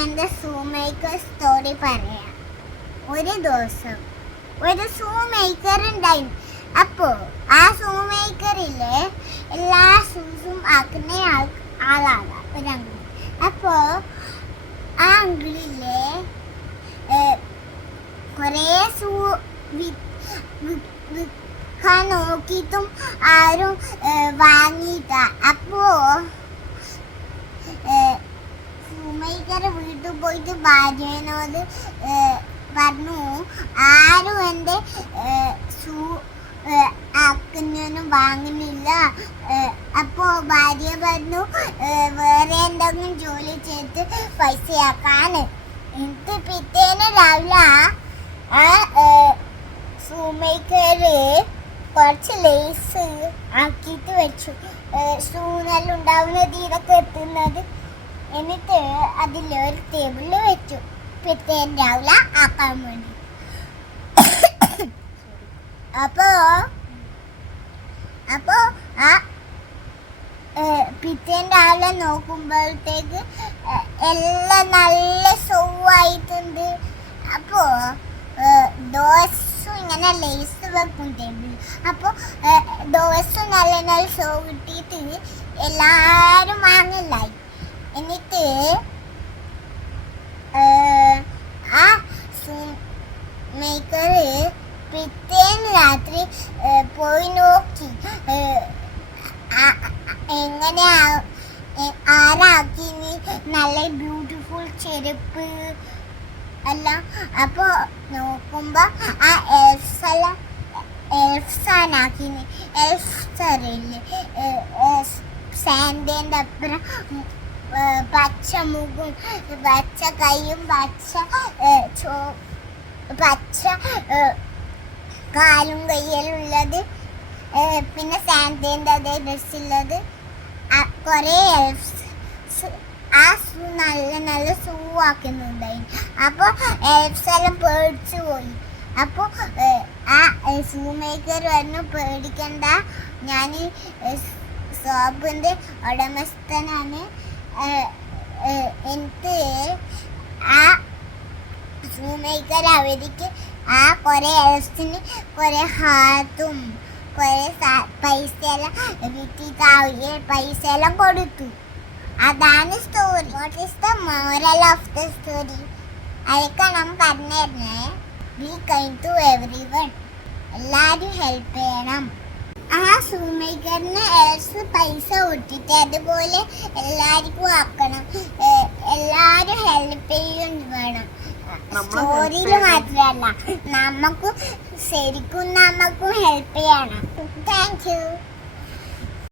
എൻ്റെ shoe maker story പറയാം. ഒരു ദിവസം ഒരു ഷൂ മേക്കർ ഉണ്ടായിരുന്നു. അപ്പോൾ ആ ഷൂ മേക്കറിലെ എല്ലാ ഷൂസും ആക്കുന്ന ആളാണ് ഒരു അങ്കിൾ. അപ്പോൾ ആ അങ്കിളിലെ കുറേ ഷൂ വിൽക്കാൻ നോക്കിയിട്ടും ആരും വാങ്ങിയില്ല. അപ്പോൾ ഷൂമേക്കർ വീട്ടിൽ പോയിട്ട് ഭാര്യനോട് പറഞ്ഞു, ആരും എൻ്റെ ഷൂ ആക്കുന്നതിനും വാങ്ങുന്നില്ല. അപ്പോൾ ഭാര്യ പറഞ്ഞു, വേറെ എന്തെങ്കിലും ജോലി ചെയ്ത് പൈസയാക്കാൻ. എന്നിട്ട് പിറ്റേന്ന് രാവിലെ ആ ഷൂമേക്കർ കുറച്ച് ലേസ് ആക്കിയിട്ട് വെച്ചു, ഷൂനെല്ലാം ഉണ്ടാവുന്നത് ഇതൊക്കെ എത്തുന്നത്. എന്നിട്ട് അതിലൊരു ടേബിളിൽ വെച്ചു പിറ്റേന്ന് രാവിലെ ആക്കാൻ വേണ്ടി. അപ്പോ ആ പിറ്റേന്ന് രാവിലെ നോക്കുമ്പോഴത്തേക്ക് എല്ലാം നല്ല ഷോവായിട്ടുണ്ട്. അപ്പോൾ ദോശ ഇങ്ങനെ ലേസ് വെക്കും ടേബിൾ. അപ്പോൾ ദോശ നല്ല നല്ല ഷോ കിട്ടിയിട്ട് എല്ലാവരും വാങ്ങലായി. എന്നിട്ട് ആ ഷൂ മേക്കർ പിറ്റേന്ന് രാത്രി പോയി നോക്കി എങ്ങനെ ആരാക്കി നല്ല ബ്യൂട്ടിഫുൾ ചെരുപ്പ് എല്ലാം. അപ്പോൾ നോക്കുമ്പോൾ ആ എൽഫ്സാനാക്കിന്. എൽഫ്സറില്ലേ, സാൻഡേൻ്റെ അപ്പുറം പച്ച മുഖം, പച്ച കൈയും, പച്ച കാലും കയ്യിലും ഉള്ളത്, പിന്നെ സാൻഡേൻ്റെ അതേ ഡ്രസ്സുള്ളത്. കുറേ എൽഫ്സ് ആ ഷൂ നല്ല നല്ല ഷൂ ആക്കുന്നുണ്ടായി. അപ്പോൾ എൽഫ്സ് എല്ലാം പേടിച്ചു പോയി. അപ്പോൾ ആ ഷൂ മേക്കർ പറഞ്ഞു, പേടിക്കണ്ട, ഞാൻ ഷോപ്പിൻ്റെ ഉടമസ്ഥനാണ്. എന്നിട്ട് ആ ഷൂ മേക്കർ അവർക്ക് ആ കുറേ എൽഫ്സിന് കുറേ ഹാത്തും കുറേ പൈസയെല്ലാം വിറ്റിട്ട് പൈസയെല്ലാം കൊടുത്തു. അതാണ് story. What is the moral of the story? അയക്കണം പറഞ്ഞേ. Be kind to everyone. എല്ലാവരും ഹെൽപ്പ് ചെയ്യണം. ആ ഷൂ മേക്കറിന് എൽസ് പൈസ കൊടുത്തിട്ട് അതുപോലെ എല്ലാവർക്കും ആക്കണം. എല്ലാവരും ഹെൽപ്പ് ചെയ്യും വേണം. സ്റ്റോറിയിൽ മാത്രമല്ല, നമുക്കും ശരിക്കും നമുക്കും ഹെൽപ്പ് ചെയ്യണം. Thank you.